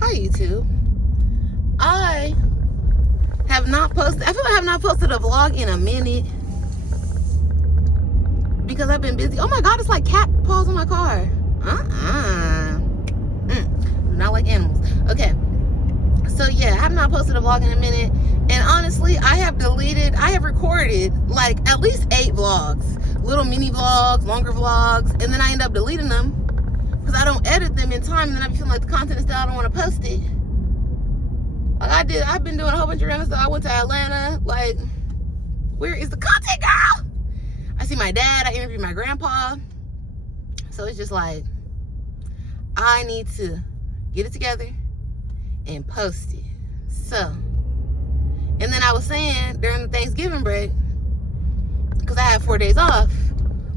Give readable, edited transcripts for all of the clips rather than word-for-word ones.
Hi YouTube. I have not posted, I feel like I have not posted a vlog in a minute because I've been busy. Oh my god, it's like cat paws on my car. Do not like animals. Okay, so yeah, I have not posted a vlog in a minute, and honestly I have recorded like at least 8 vlogs, little mini vlogs, longer vlogs, and then I end up deleting them because I don't edit them in time, and then I be feeling like the content is still, I don't want to post it. Like I've been doing a whole bunch of random stuff. I went to Atlanta. Like, where is the content, girl? I see my dad. I interviewed my grandpa. So it's just like, I need to get it together and post it. So, and then I was saying during the Thanksgiving break, because I had 4 days off,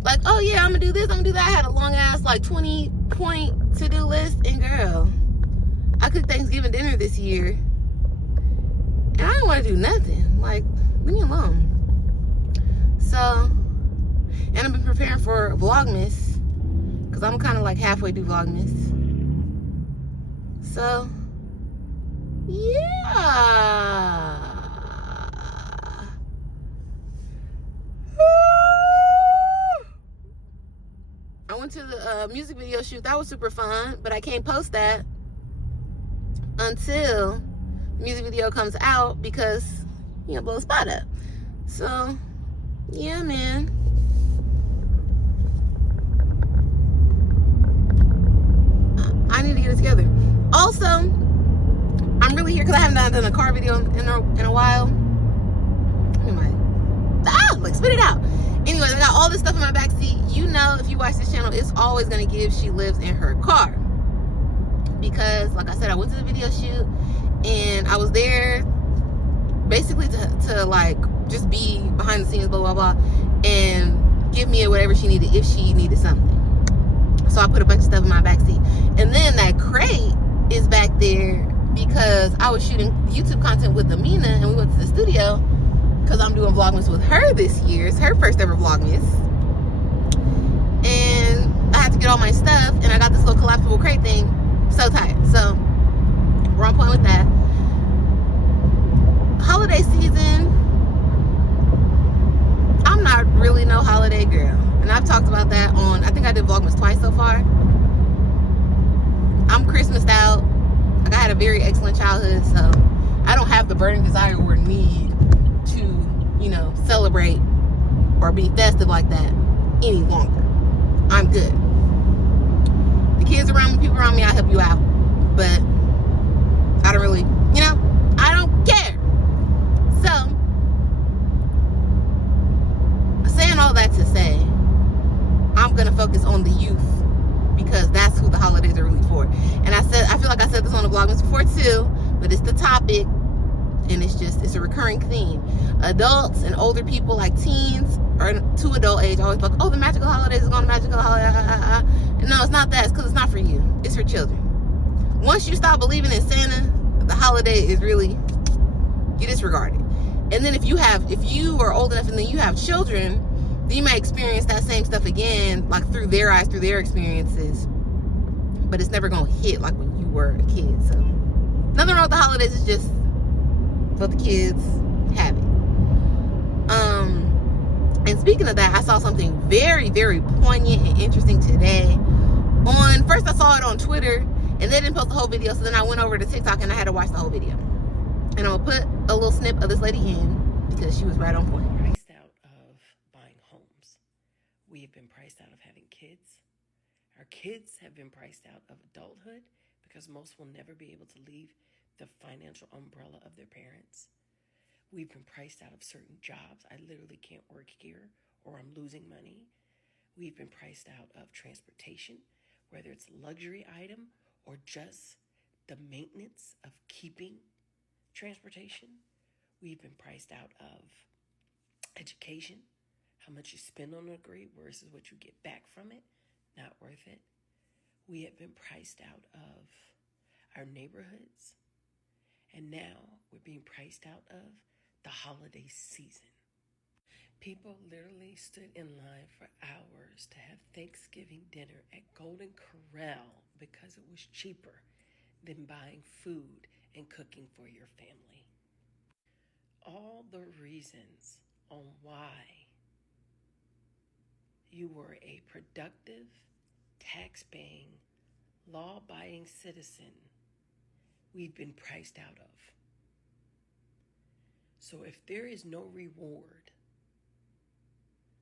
like, oh yeah, I'm gonna do this, I'm gonna do that. I had a long ass like 20-point to-do list, and girl, I cooked Thanksgiving dinner this year. And I didn't want to do nothing. Like, leave me alone. So, and I've been preparing for Vlogmas, because I'm kind of like halfway through Vlogmas. So, yeah. I went to the music video shoot. That was super fun, but I can't post that until the music video comes out because, you know, blow the spot up. So, yeah, man. I need to get it together. Also, I'm really here because I haven't done a car video in a while. Like, spit it out. Anyways, I got all this stuff in my backseat. You know, if you watch this channel, it's always gonna give She Lives in her car. Because, like I said, I went to the video shoot and I was there basically to like just be behind the scenes, blah blah blah, and give Mia whatever she needed if she needed something. So I put a bunch of stuff in my backseat, and then that crate is back there because I was shooting YouTube content with Amina, and we went to the studio because I'm doing Vlogmas with her this year. It's her first ever Vlogmas, and I had to get all my stuff, and I got this little collapsible crate thing. So tight. So we're on point with that. Holiday season, I'm not really no holiday girl, and I've talked about that on, I think I did Vlogmas twice so far. I'm Christmased out. Like, I had a very excellent childhood, so I don't have the burning desire or need to, you know, celebrate or be festive like that any longer. I'm good. The kids around me, people around me, I help you out, but I don't really, you know, I don't care. So, saying all that to say, I'm gonna focus on the youth because that's who the holidays are really for. And I feel like I said this on the Vlogmas before too, but it's the topic, and it's a recurring theme. Adults and older people, like teens or to adult age, always like, oh, the magical holidays is going to magical holidays. And no, it's not that. It's because it's not for you. It's for children. Once you stop believing in Santa, the holiday is really, you disregard it. And then if you are old enough and then you have children, then you might experience that same stuff again, like through their eyes, through their experiences. But it's never going to hit like when you were a kid. So nothing wrong with the holidays. It's just let the kids have it. And speaking of that, I saw something very, very poignant and interesting today. First I saw it on Twitter, and they didn't post the whole video, so then I went over to TikTok and I had to watch the whole video. And I'm gonna put a little snip of this lady in because she was right on point. Priced out of buying homes. We have been priced out of having kids. Our kids have been priced out of adulthood because most will never be able to leave the financial umbrella of their parents. We've been priced out of certain jobs. I literally can't work here or I'm losing money. We've been priced out of transportation, whether it's a luxury item or just the maintenance of keeping transportation. We've been priced out of education, how much you spend on a degree versus what you get back from it, not worth it. We have been priced out of our neighborhoods, and now we're being priced out of the holiday season. People literally stood in line for hours to have Thanksgiving dinner at Golden Corral because it was cheaper than buying food and cooking for your family. All the reasons on why you were a productive, tax-paying, law-abiding citizen, we've been priced out of. So if there is no reward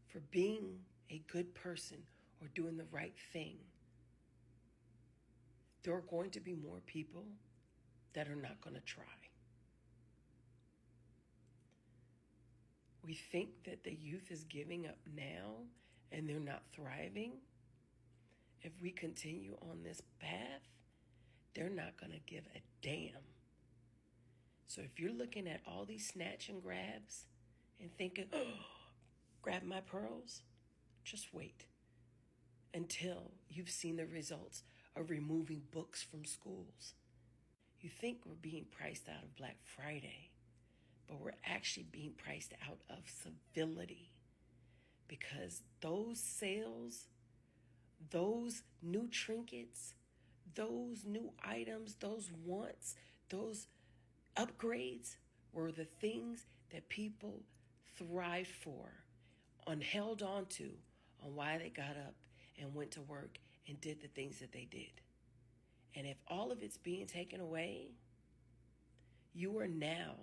for being a good person or doing the right thing, there are going to be more people that are not going to try. We think that the youth is giving up now and they're not thriving. If we continue on this path, they're not going to give a damn. So if you're looking at all these snatch and grabs and thinking, oh, grab my pearls, just wait until you've seen the results of removing books from schools. You think we're being priced out of Black Friday, but we're actually being priced out of civility, because those sales, those new trinkets, those new items, those wants, those upgrades were the things that people thrived for and held on to on why they got up and went to work and did the things that they did. And if all of it's being taken away, you are now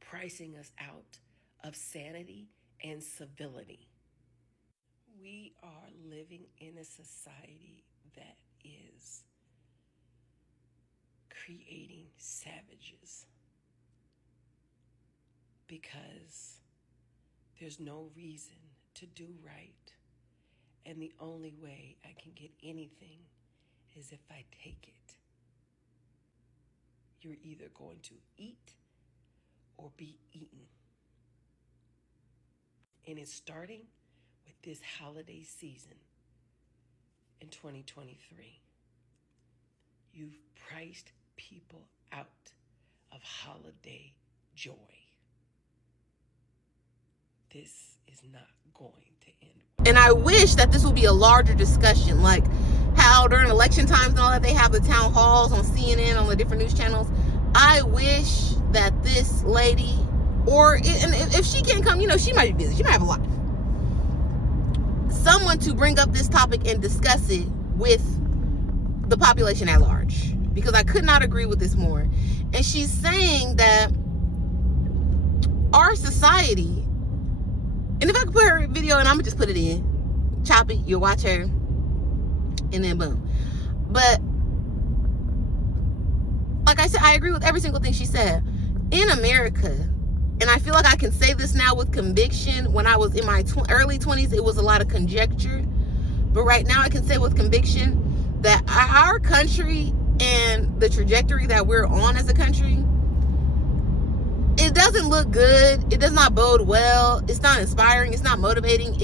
pricing us out of sanity and civility. We are living in a society that is creating savages because there's no reason to do right. And the only way I can get anything is if I take it. You're either going to eat or be eaten. And it's starting with this holiday season in 2023. You've priced people out of holiday joy. This is not going to end well. And I wish that this would be a larger discussion, like how during election times and all that, they have the town halls on CNN, on the different news channels. I wish that this lady, or and if she can't come, she might be busy, she might have a lot, someone to bring up this topic and discuss it with the population at large, because I could not agree with this more. And she's saying that our society, and if I could put her video, and I'm gonna just put it in, chop it, you'll watch her, and then boom. But like I said, I agree with every single thing she said. In America, and I feel like I can say this now with conviction, when I was in my early 20s, it was a lot of conjecture. But right now I can say with conviction that our country and the trajectory that we're on as a country, it doesn't look good. It does not bode well. It's not inspiring. It's not motivating.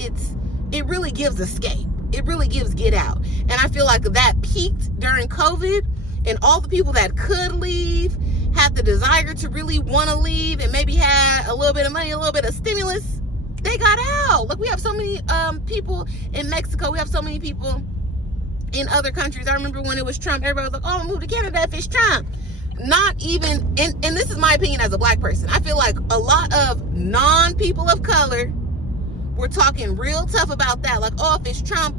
It really gives escape. It really gives get out. And I feel like that peaked during COVID, and all the people that could leave, had the desire to really want to leave, and maybe had a little bit of money, a little bit of stimulus, they got out. Look, we have so many people in Mexico. We have so many people in other countries. I remember when it was Trump, everybody was like, oh, move to Canada if it's Trump. Not even, and this is my opinion as a Black person, I feel like a lot of non-people of color were talking real tough about that. Like, oh, if it's Trump,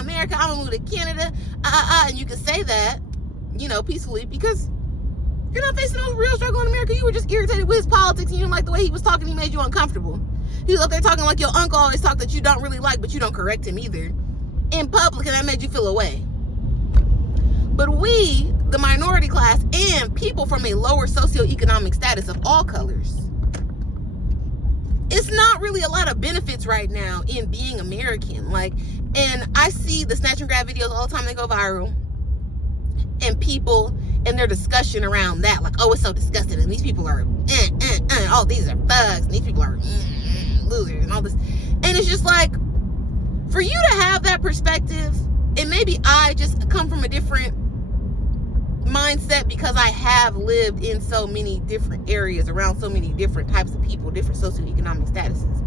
America, I'm gonna move to Canada, and you can say that, peacefully, because you're not facing no real struggle in America. You were just irritated with his politics, and you didn't like the way he was talking. He made you uncomfortable. He was up there talking like your uncle always talked, that you don't really like, but you don't correct him either in public, and that made you feel away. But we, the minority class, and people from a lower socioeconomic status of all colors, it's not really a lot of benefits right now in being American. And I see the snatch and grab videos all the time. They go viral, and people and their discussion around that, like, oh, it's so disgusting, and these people are oh, these are thugs, and these people are losers, and all this. And it's just like, for you to have that perspective, and maybe I just come from a different mindset because I have lived in so many different areas, around so many different types of people, different socioeconomic statuses.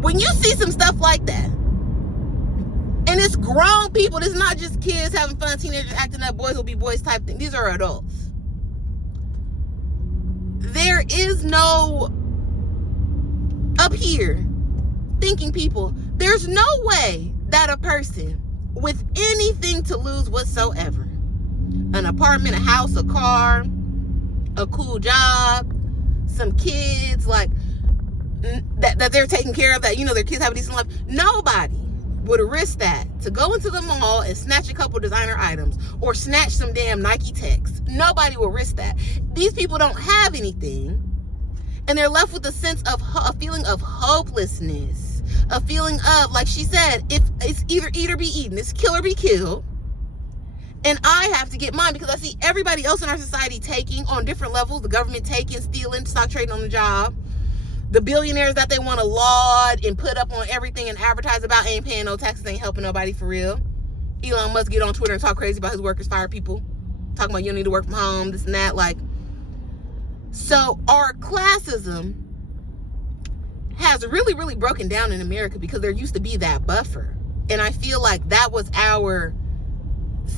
When you see some stuff like that, And it's grown people. It's not just kids having fun, teenagers acting up, boys will be boys type thing. These are adults. There is no up here thinking people. There's no way that a person with anything to lose whatsoever, an apartment, a house, a car, a cool job, some kids, like that they're taking care of, that, you know, their kids have a decent life, nobody would risk that to go into the mall and snatch a couple designer items or snatch some damn Nike Techs. Nobody will risk that. These people don't have anything, and they're left with a feeling of hopelessness, a feeling of, like she said, if it's either eat or be eaten, it's kill or be killed. And I have to get mine because I see everybody else in our society taking on different levels. The government taking, stealing, stock trading on the job. The billionaires that they want to laud and put up on everything and advertise about ain't paying no taxes, ain't helping nobody for real. Elon Musk get on Twitter and talk crazy about his workers, fire people. Talking about you don't need to work from home, this and that. Like, so our classism has really, really broken down in America because there used to be that buffer. And I feel like that was our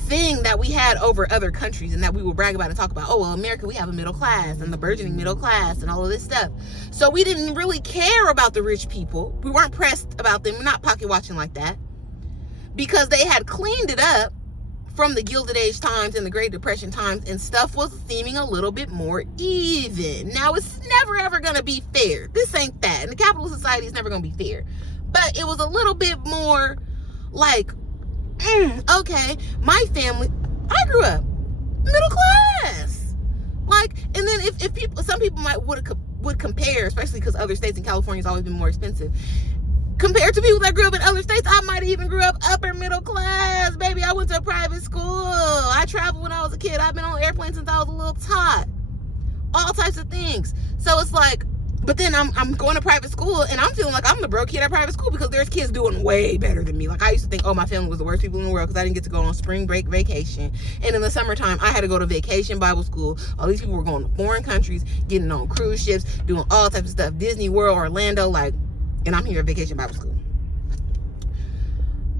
thing that we had over other countries, and that we will brag about and talk about. Oh, well, America, we have a middle class and the burgeoning middle class and all of this stuff. So we didn't really care about the rich people. We weren't pressed about them. We're not pocket watching like that, because they had cleaned it up from the Gilded Age times and the Great Depression times, and stuff was seeming a little bit more even. Now, it's never ever gonna be fair. This ain't that. In the capitalist society, it's never gonna be fair. But it was a little bit more like, okay, my family, I grew up middle class. Like, and then if people, some people would compare, especially because other states, and California's always been more expensive, compared to people that grew up in other states. I might have even grew up upper middle class, baby. I went to a private school. I traveled when I was a kid. I've been on airplanes since I was a little tot. All types of things. So it's like, but then I'm going to private school, and I'm feeling like I'm the broke kid at private school because there's kids doing way better than me. Like, I used to think, oh, my family was the worst people in the world because I didn't get to go on spring break vacation. And in the summertime, I had to go to vacation Bible school. All these people were going to foreign countries, getting on cruise ships, doing all types of stuff. Disney World, Orlando, like, and I'm here at vacation Bible school.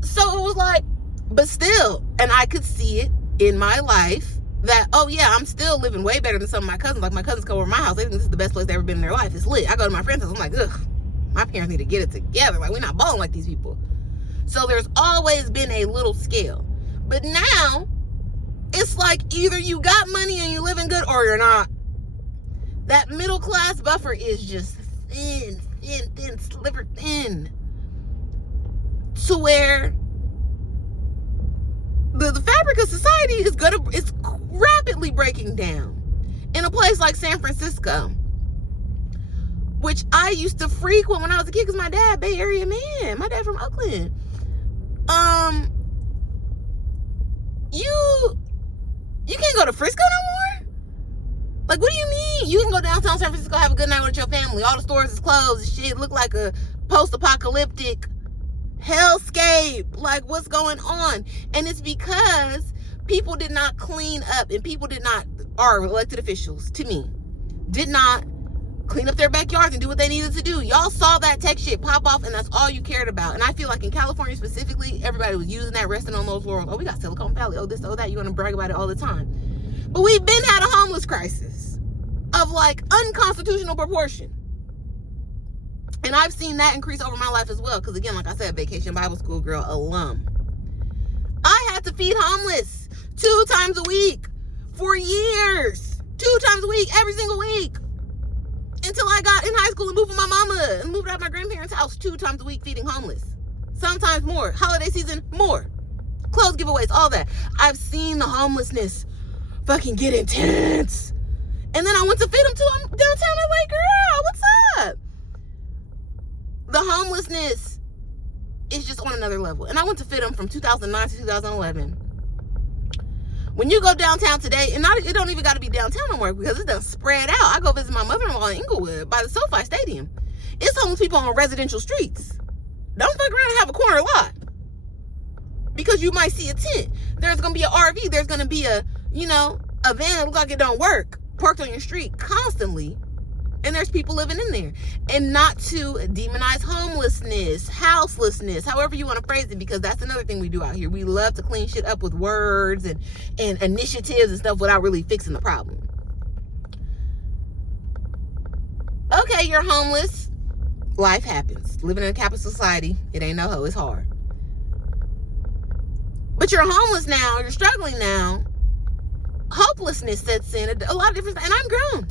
So it was like, but still, and I could see it in my life that, oh yeah, I'm still living way better than some of my cousins. Like, my cousins come over to my house, they think this is the best place they've ever been in their life. It's lit. I go to my friend's house, I'm like, ugh, my parents need to get it together. Like, we're not balling like these people. So there's always been a little scale. But now, it's like either you got money and you're living good, or you're not. That middle class buffer is just thin, sliver thin. To where the fabric of society is rapidly breaking down. In a place like San Francisco, which I used to frequent when I was a kid, because my dad, Bay Area man, my dad from Oakland. You can't go to Frisco no more? Like, what do you mean? You can go downtown San Francisco, have a good night with your family. All the stores is closed and shit. Look like a post-apocalyptic hellscape. Like, what's going on? And it's because people did not clean up, and our elected officials, to me, did not clean up their backyards and do what they needed to do. Y'all saw that tech shit pop off, and that's all you cared about. And I feel like in California specifically, everybody was using that, resting on those laurels. Oh, we got Silicon Valley. Oh, this, oh, that. You're going to brag about it all the time. But we've been had a homeless crisis of, like, unconstitutional proportion. And I've seen that increase over my life as well. Because, again, like I said, vacation Bible school girl alum. I had to feed homeless 2 times a week for years. 2 times a week, every single week. Until I got in high school and moved with my mama and moved out of my grandparents' house 2 times a week feeding homeless. Sometimes more. Holiday season, more. Clothes giveaways, all that. I've seen the homelessness fucking get intense. And then I went to feed them too. I'm downtown. I'm like, girl, what's up? The homelessness is just on another level. And I went to fit them from 2009 to 2011. When you go downtown today, and it don't even got to be downtown no more because it's done spread out. I go visit my mother-in-law in Inglewood by the SoFi Stadium. It's homeless people on residential streets. Don't fuck around and have a corner lot. Because you might see a tent. There's going to be an RV. There's going to be a van that looks like it don't work, parked on your street constantly. And there's people living in there. And not to demonize homelessness, houselessness, however you want to phrase it, because that's another thing we do out here. We love to clean shit up with words and initiatives and stuff without really fixing the problem. Okay, you're homeless. Life happens. Living in a capitalist society, it ain't no hoe. It's hard. But you're homeless now. You're struggling now. Hopelessness sets in. A lot of different. And I'm grown.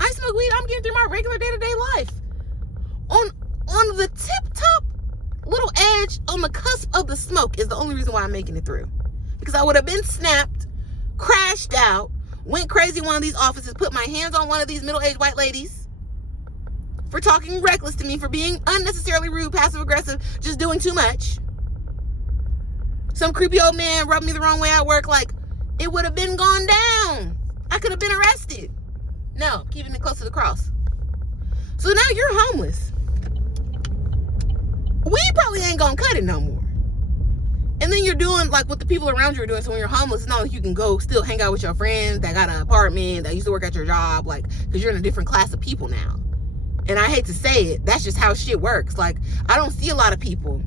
I smoke weed. I'm getting through my regular day-to-day life. On the tip-top little edge, on the cusp of the smoke is the only reason why I'm making it through. Because I would have been snapped, crashed out, went crazy in one of these offices, put my hands on one of these middle-aged white ladies for talking reckless to me, for being unnecessarily rude, passive-aggressive, just doing too much. Some creepy old man rubbed me the wrong way at work. Like, it would have been gone down. I could have been arrested. No, keeping it close to the cross. So now you're homeless. We probably ain't gonna cut it no more. And then you're doing like what the people around you are doing. So when you're homeless, it's not like you can go still hang out with your friends that got an apartment, that used to work at your job, like, because you're in a different class of people now. And I hate to say it, that's just how shit works. Like, I don't see a lot of people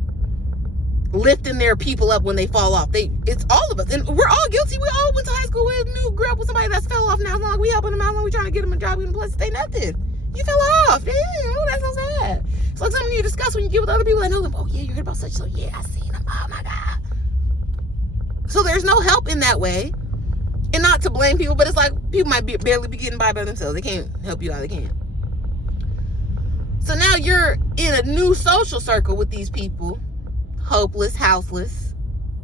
lifting their people up when they fall off. It's all of us, and we're all guilty. We all went to high school with, grew up with somebody that's fell off. Now, long we helping them out, long we trying to get them a job, get them a place to stay. Nothing. You fell off. Damn, oh, that's so sad. It's like something you discuss when you get with other people that know them. Oh yeah, you heard about such. So yeah, I seen them. Oh my god. So there's no help in that way, and not to blame people, but it's like people might barely be getting by themselves. They can't help you out. They can't. So now you're in a new social circle with these people. Hopeless, houseless.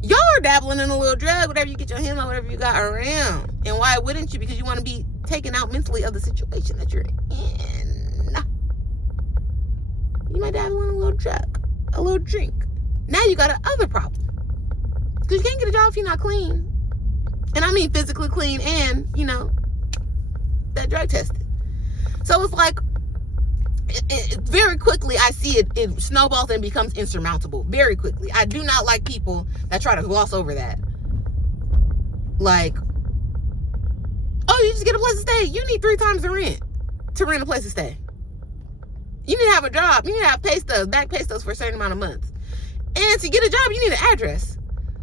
Y'all are dabbling in a little drug, whatever you get your hands on, whatever you got around. And why wouldn't you? Because you want to be taken out mentally of the situation that you're in. You might dabble in a little drug, a little drink. Now you got another problem. Because you can't get a job if you're not clean. And I mean physically clean and, that drug tested. So it's like, very quickly I see it snowballs and becomes insurmountable very quickly. I do not like people that try to gloss over that. Like, oh, you just get a place to stay. You need 3 times the rent to rent a place to stay. You need to have a job. You need to have back pay stubs for a certain amount of months. And to get a job, you need an address.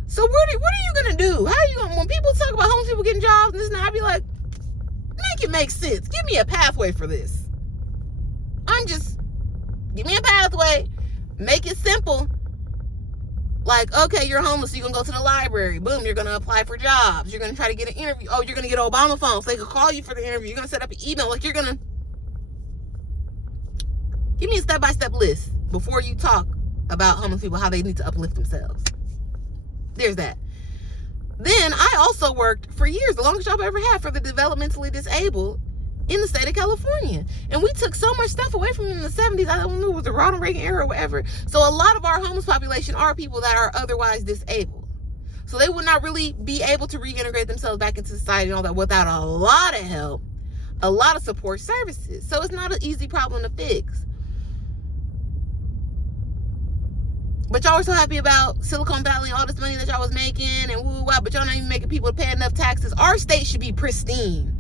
So what are you gonna do? How are you gonna, when people talk about homeless people getting jobs and this and that, I'd be like, make it make sense. Give me a pathway for this. Give me a pathway. Make it simple. Like, okay, you're homeless, so you're going to go to the library. Boom, you're going to apply for jobs. You're going to try to get an interview. Oh, you're going to get an Obama phone so they can call you for the interview. You're going to set up an email. Like, you're going to... Give me a step-by-step list before you talk about homeless people, how they need to uplift themselves. There's that. Then, I also worked for years, the longest job I ever had, for the developmentally disabled in the state of California. And we took so much stuff away from them in the 70s. I don't know, it was the Ronald Reagan era or whatever. So a lot of our homeless population are people that are otherwise disabled. So they would not really be able to reintegrate themselves back into society and all that without a lot of help, a lot of support services. So it's not an easy problem to fix. But y'all were so happy about Silicon Valley and all this money that y'all was making and woo-wah, but y'all not even making people pay enough taxes. Our state should be pristine.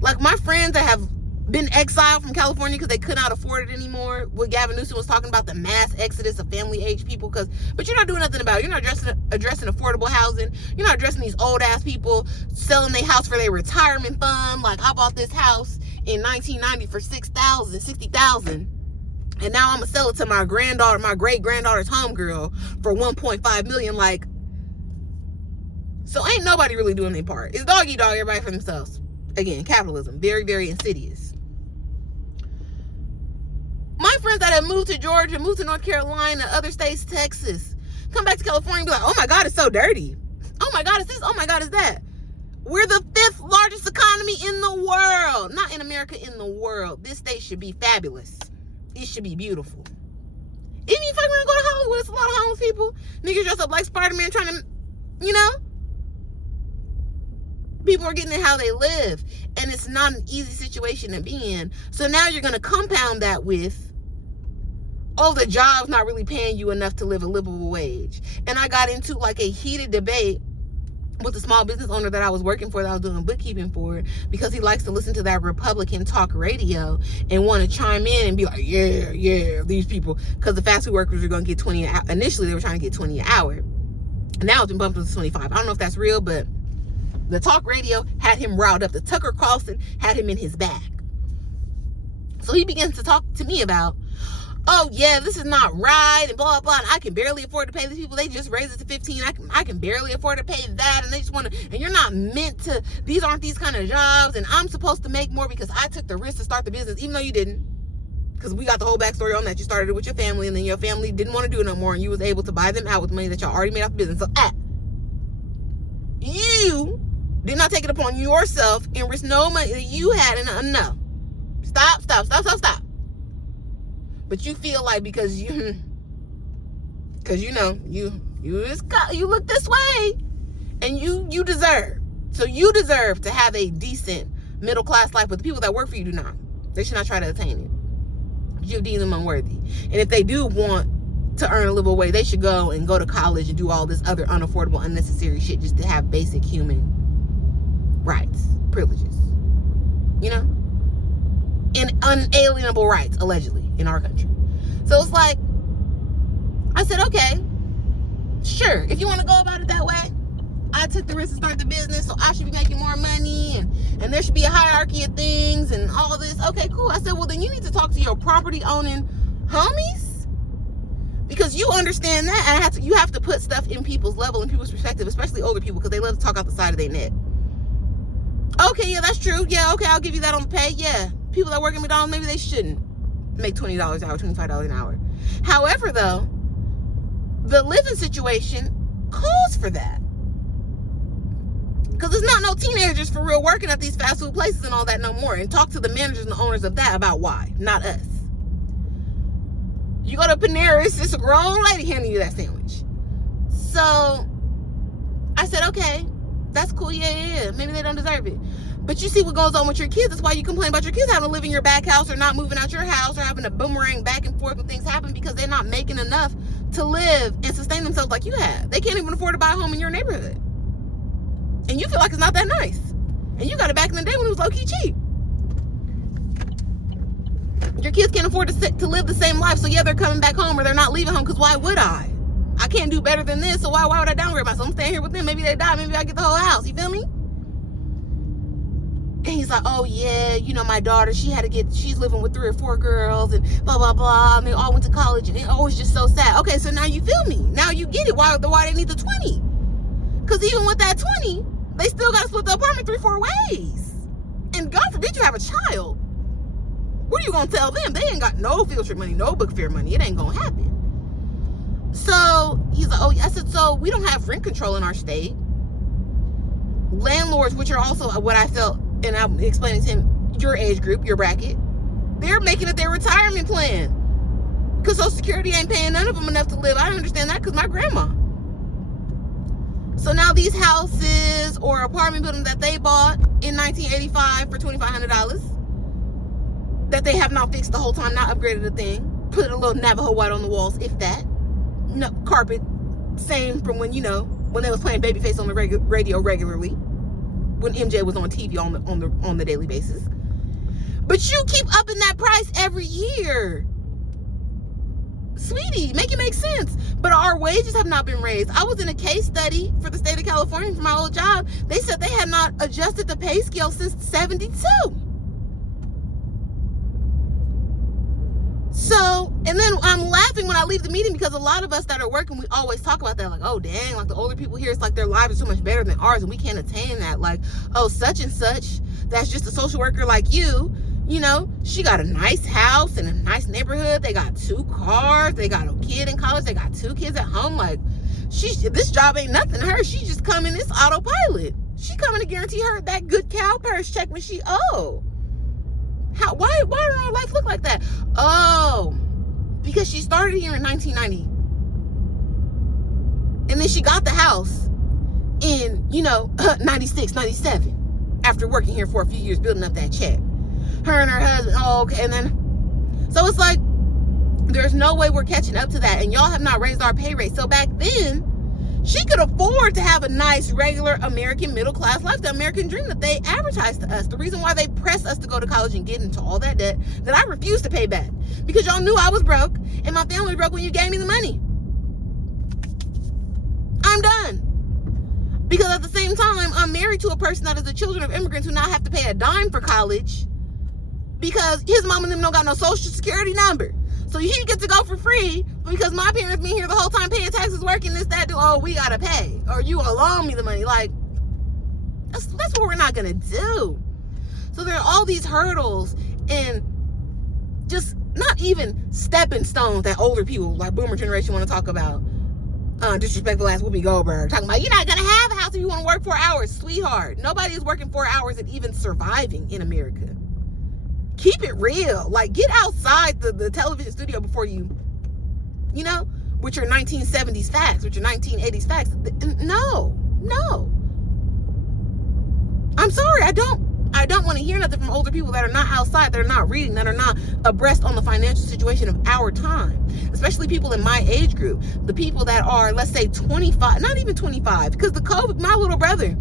Like, my friends that have been exiled from California because they could not afford it anymore. What Gavin Newsom was talking about, the mass exodus of family-age people. But you're not doing nothing about it. You're not addressing affordable housing. You're not addressing these old-ass people selling their house for their retirement fund. Like, I bought this house in 1990 for $60,000. And now I'm going to sell it to my great-granddaughter's homegirl for $1.5 million. Like, so ain't nobody really doing their part. It's dog-eat-dog, everybody for themselves. Again, capitalism, very, very insidious. My friends that have moved to Georgia, moved to North Carolina, other states, Texas, come back to California and be like, oh my God, it's so dirty. Oh my God, it's this. Oh my God, it's that. We're the 5th largest economy in the world. Not in America, in the world. This state should be fabulous. It should be beautiful. Even if I want to go to Hollywood, it's a lot of homeless people. Niggas dress up like Spider-Man trying to, people are getting it how they live, and it's not an easy situation to be in. So now you're going to compound that with, oh, the job's not really paying you enough to live a livable wage. And I got into like a heated debate with the small business owner that I was working for, that I was doing bookkeeping for, because he likes to listen to that Republican talk radio and want to chime in and be like, yeah, these people, because the fast food workers are going to get 20 an hour. Initially, they were trying to get 20 an hour. Now it's been bumped up to 25. I don't know if that's real, but the talk radio had him riled up. The Tucker Carlson had him in his bag. So he begins to talk to me about, oh yeah, this is not right, and blah, blah, and I can barely afford to pay these people. They just raised it to 15. I can barely afford to pay that, and they just want to, and you're not meant to, these aren't these kind of jobs, and I'm supposed to make more because I took the risk to start the business, even though you didn't. Because we got the whole backstory on that. You started it with your family, and then your family didn't want to do it no more, and you was able to buy them out with money that y'all already made off the business. So, you did not take it upon yourself and risk no money that you had enough. Stop. But you feel like because you know you look this way, and you deserve. So you deserve to have a decent middle class life, but the people that work for you do not. They should not try to attain it. You deem them unworthy. And if they do want to earn a livable wage, they should go to college and do all this other unaffordable, unnecessary shit just to have basic human rights, privileges, you know, and unalienable rights, allegedly, in our country. So it's like, I said, okay, sure, if you want to go about it that way, I took the risk to start the business, so I should be making more money, and there should be a hierarchy of things and all this. Okay, cool. I said, well, then you need to talk to your property owning homies, because you understand that, and you have to put stuff in people's level and people's perspective, especially older people, because they love to talk out the side of their neck. Okay, yeah, that's true. Yeah, okay, I'll give you that on the pay. Yeah, people that work at McDonald's, maybe they shouldn't make $20 an hour, $25 an hour. However, though, the living situation calls for that. Because there's not no teenagers for real working at these fast food places and all that no more. And talk to the managers and the owners of that about why, not us. You go to Panera's, it's a grown lady handing you that sandwich. So I said, okay, that's cool. Yeah. Maybe they don't deserve it. But you see what goes on with your kids. That's why you complain about your kids having to live in your back house, or not moving out your house, or having to boomerang back and forth when things happen, because they're not making enough to live and sustain themselves like you have. They can't even afford to buy a home in your neighborhood. And you feel like it's not that nice. And you got it back in the day when it was low-key cheap. Your kids can't afford to live the same life. So yeah, they're coming back home, or they're not leaving home, because why would I? I can't do better than this, so why would I downgrade myself? I'm staying here with them. Maybe they die. Maybe I get the whole house. You feel me? And he's like, oh yeah, you know, my daughter, she's living with 3 or 4 girls, and blah, blah, blah. And they all went to college, and it's just so sad. Okay, so now you feel me. Now you get it. Why they need the 20? Because even with that 20, they still got to split the apartment 3-4 ways. And God forbid you have a child. What are you going to tell them? They ain't got no field trip money, no book fair money. It ain't going to happen. So he's like, oh, yeah. I said, so we don't have rent control in our state. Landlords, which are also what I felt, and I'm explaining to him, your age group, your bracket, they're making it their retirement plan. Because Social Security ain't paying none of them enough to live. I understand that because my grandma. So now these houses or apartment buildings that they bought in 1985 for $2,500, that they have not fixed the whole time, not upgraded a thing, put a little Navajo white on the walls, if that. No, carpet, same from when, when they was playing Babyface on the radio regularly, when MJ was on TV on the daily basis. But you keep upping that price every year. Sweetie, make it make sense. But our wages have not been raised. I was in a case study for the state of California for my old job. They said they had not adjusted the pay scale since 72. So, and then I'm laughing when I leave the meeting, because a lot of us that are working, we always talk about that, like, oh dang, like the older people here, it's like their lives are so much better than ours, and we can't attain that. Like, oh, such and such, that's just a social worker like you, she got a nice house in a nice neighborhood, they got 2 cars, they got a kid in college, they got 2 kids at home. Like, this job ain't nothing to her. She just coming, it's autopilot. She coming to guarantee her that good cow purse check when she owe. Why does our life look like that? Oh, because she started here in 1990. And then she got the house in, 96, 97. After working here for a few years, building up that check. Her and her husband, okay. And then, so it's like, there's no way we're catching up to that. And y'all have not raised our pay rate. So back then, She could afford to have a nice, regular American middle-class life, the American dream that they advertised to us. The reason why they pressed us to go to college and get into all that debt that I refused to pay back. Because y'all knew I was broke, and my family was broke when you gave me the money. I'm done. Because at the same time, I'm married to a person that is the children of immigrants who now have to pay a dime for college because his mom and them don't got no social security number. So he gets to go for free because my parents been here the whole time paying taxes, working this, that, oh, we gotta pay. Or you gonna loan me the money. Like, that's what we're not gonna do. So there are all these hurdles and just not even stepping stones that older people, like boomer generation, want to talk about. Disrespectful ass Whoopi Goldberg talking about, you're not gonna have a house if you want to work 4 hours. Sweetheart, nobody is working 4 hours and even surviving in America. Keep it real. Like, get outside the television studio before you know, with your 1970s facts, with your 1980s facts. No. I'm sorry, I don't want to hear nothing from older people that are not outside, that are not reading, that are not abreast on the financial situation of our time. Especially people in my age group. The people that are, let's say, 25, not even 25, because my little brother,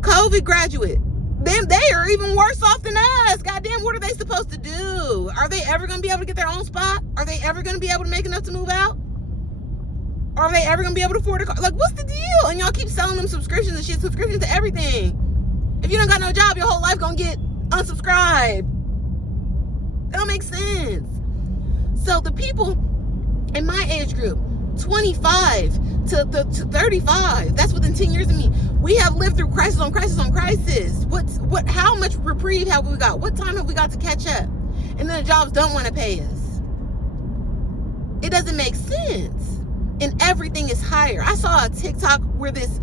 COVID graduate, then they are even worse off than us. Goddamn, what are they supposed to do? Are they ever going to be able to get their own spot? Are they ever going to be able to make enough to move out? Are they ever going to be able to afford a car? Like, what's the deal? And y'all keep selling them subscriptions and shit, subscriptions to everything. If you don't got no job, your whole life going to get unsubscribed. That don't make sense. So the people in my age group, 25 to 35, that's within 10 years of me, we have lived through crisis on crisis on crisis. How much reprieve have we got? What time have we got to catch up? And then the jobs don't want to pay us. It doesn't make sense. And everything is higher. I saw a TikTok where this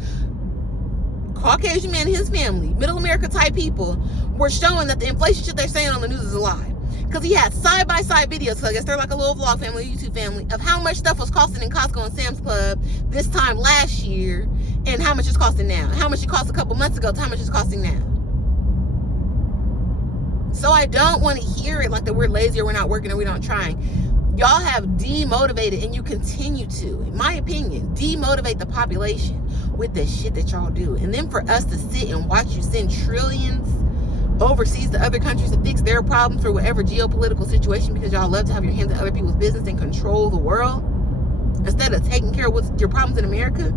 Caucasian man and his family, middle America type people, were showing that the inflation shit they're saying on the news is a lie. Because he had side-by-side videos, so I guess they're like a little vlog family, YouTube family, of how much stuff was costing in Costco and Sam's Club this time last year, and how much it's costing now. How much it cost a couple months ago to how much it's costing now. So I don't want to hear it like that we're lazy or we're not working or we're not trying. Y'all have demotivated, and you continue to, in my opinion, demotivate the population with the shit that y'all do. And then for us to sit and watch you send trillions overseas to other countries to fix their problems for whatever geopolitical situation, because y'all love to have your hands in other people's business and control the world instead of taking care of what's your problems in America.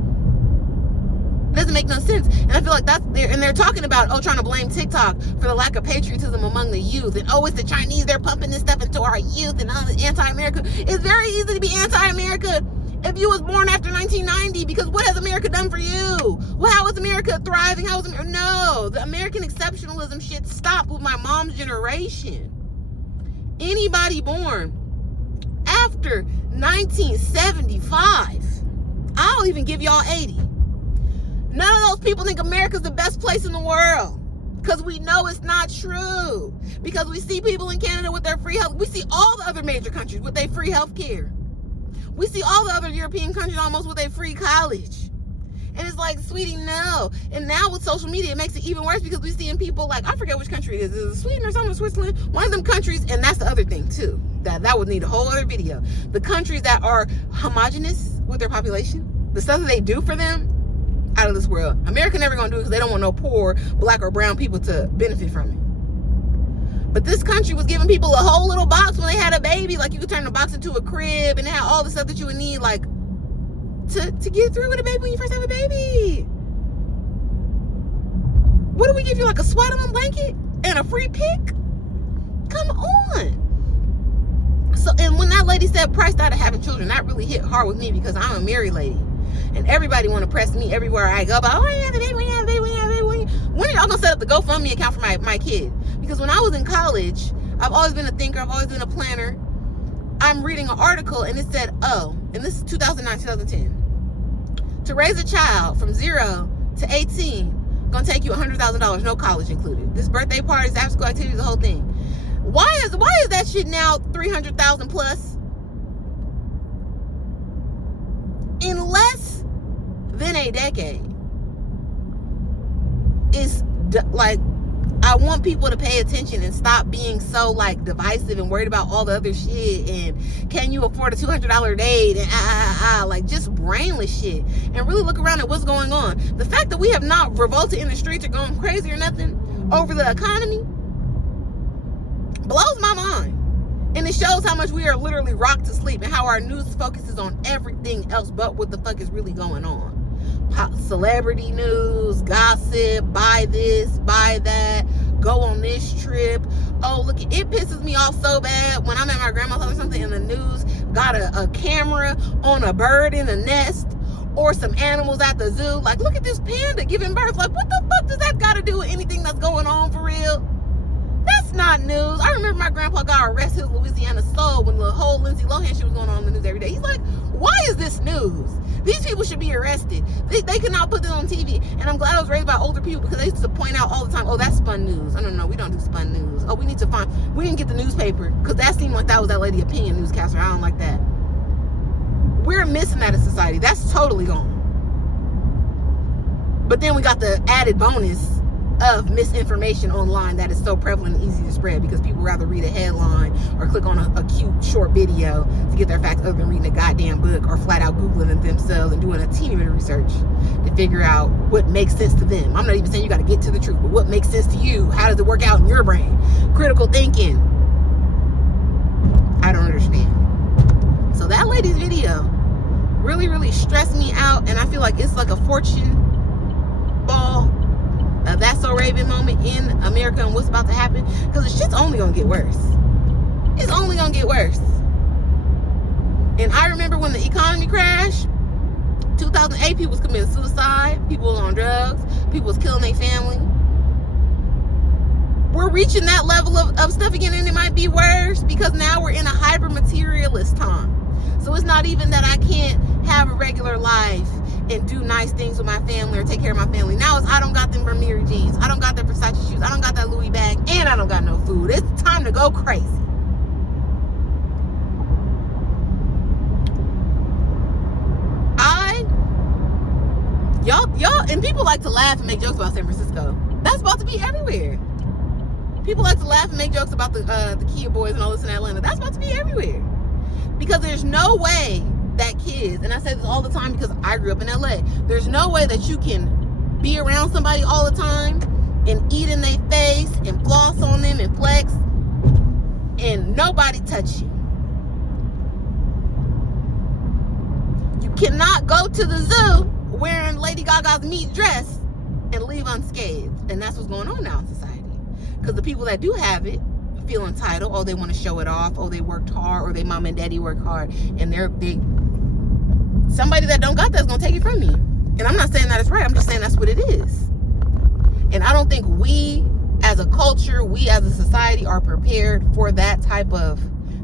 It doesn't make no sense. And I feel like that's there. And they're talking about, trying to blame TikTok for the lack of patriotism among the youth. And, it's the Chinese, they're pumping this stuff into our youth and all this anti-America. It's very easy to be anti-America if you was born after 1990, because what has America done for you? Well, how is America thriving? How is America? No, the American exceptionalism shit stopped with my mom's generation. Anybody born after 1975, I'll even give y'all 80. None of those people think America's the best place in the world, because we know it's not true. Because we see people in Canada with their free health. We see all the other major countries with their free health care. We see all the other European countries almost with a free college. And it's like, sweetie, no. And now with social media, it makes it even worse, because we're seeing people like, I forget which country it is. Is it Sweden or something? Switzerland? One of them countries, and that's the other thing too. That would need a whole other video. The countries that are homogenous with their population, the stuff that they do for them, out of this world. America never gonna do it because they don't want no poor black or brown people to benefit from it. But this country was giving people a whole little box when they had a baby. Like, you could turn the box into a crib and have all the stuff that you would need, like, to get through with a baby when you first have a baby. What do we give you, like a swaddling blanket and a free pick? Come on. So, and when that lady said priced out of having children, that really hit hard with me, because I'm a married lady. And everybody want to press me everywhere I go about, you have a baby, when you have a baby, when you have a baby. When are y'all going to set up the GoFundMe account for my kid? Because when I was in college, I've always been a thinker. I've always been a planner. I'm reading an article, and it said, and this is 2009, 2010. To raise a child from 0 to 18, going to take you $100,000, no college included. This birthday parties, after school activities, the whole thing. Why is that shit now $300,000 plus? In less than a decade. It's like, I want people to pay attention and stop being so like divisive and worried about all the other shit and can you afford a $200 date and like just brainless shit, and really look around at what's going on. The fact that we have not revolted in the streets or going crazy or nothing over the economy blows my mind. And it shows how much we are literally rocked to sleep and how our news focuses on everything else but what the fuck is really going on. Celebrity news, gossip, buy this, buy that, go on this trip. Oh, look, it pisses me off so bad when I'm at my grandma's house or something and the news got a camera on a bird in a nest or some animals at the zoo. Like, look at this panda giving birth. Like, what the fuck does that got to do with anything that's going on for real? That's not news. I remember my grandpa got arrested in Louisiana Soul when the whole Lindsay Lohan shit was going on in the news every day. He's like, why is this news? These people should be arrested. They could not put this on TV. And I'm glad I was raised by older people because they used to point out all the time, oh, that's spun news. I don't know. We don't do spun news. Oh, we need to get the newspaper because that seemed like that was that lady opinion newscaster. I don't like that. We're missing that in society. That's totally gone. But then we got the added bonus of misinformation online that is so prevalent and easy to spread because people rather read a headline or click on a cute short video to get their facts other than reading a goddamn book or flat out Googling it themselves and doing a teeny bit of research to figure out what makes sense to them. I'm not even saying you got to get to the truth, but what makes sense to you? How does it work out in your brain? Critical thinking. I don't understand. So that lady's video really, really stressed me out, and I feel like it's like a fortune ball. That's So Raven moment in America and what's about to happen, because the shit's only gonna get worse. It's only gonna get worse. And I remember when the economy crashed, 2008, people was committing suicide, people was on drugs, people was killing their family. We're reaching that level of stuff again, and it might be worse because now we're in a hyper materialist time. So it's not even that I can't have a regular life and do nice things with my family or take care of my family. Now it's I don't got them Vermeer jeans, I don't got that Versace shoes, I don't got that Louis bag, and I don't got no food. It's time to go crazy. Y'all, and people like to laugh and make jokes about San Francisco. That's about to be everywhere. People like to laugh and make jokes about the Kia boys and all this in Atlanta. That's about to be everywhere. Because there's no way that kids, and I say this all the time because I grew up in LA, there's no way that you can be around somebody all the time and eat in their face and floss on them and flex and nobody touch you. You cannot go to the zoo wearing Lady Gaga's meat dress and leave unscathed. And that's what's going on now in society. Because the people that do have it feel entitled. Oh, they want to show it off. Oh, they worked hard, or they mom and daddy worked hard, and somebody that don't got that's gonna take it from me. And I'm not saying that it's right. I'm just saying that's what it is. And I don't think we as a culture, we as a society are prepared for that type of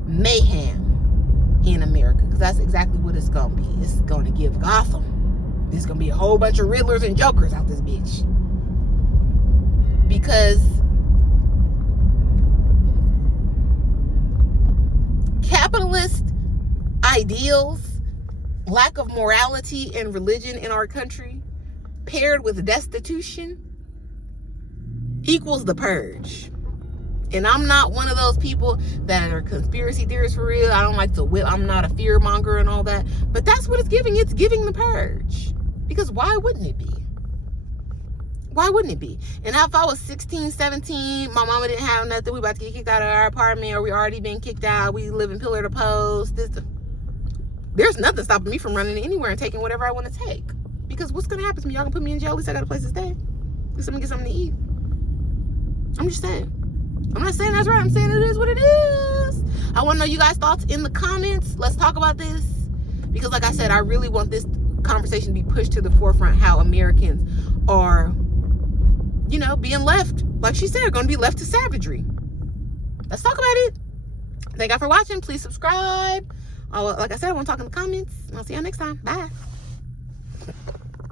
mayhem in America, because that's exactly what it's gonna be. It's gonna give Gotham. There's gonna be a whole bunch of Riddlers and Jokers out this bitch. Because capitalist ideals, lack of morality and religion in our country, paired with destitution, equals the purge. And I'm not one of those people that are conspiracy theorists for real. I don't like to whip. I'm not a fear monger and all that. But that's what it's giving. It's giving the purge. Because why wouldn't it be? Why wouldn't it be? And if I was 16, 17, my mama didn't have nothing, we about to get kicked out of our apartment, or we already been kicked out, we live in pillar to post, there's nothing stopping me from running anywhere and taking whatever I want to take. Because what's going to happen to me? Y'all going to put me in jail? At least I got a place to stay. At least I'm going to get something to eat. I'm just saying. I'm not saying that's right. I'm saying it is what it is. I want to know you guys' thoughts in the comments. Let's talk about this. Because like I said, I really want this conversation to be pushed to the forefront, how Americans are, being left, like she said, going to be left to savagery. Let's talk about it. Thank y'all for watching. Please subscribe. Like I said, I want to talk in the comments. I'll see y'all next time. Bye.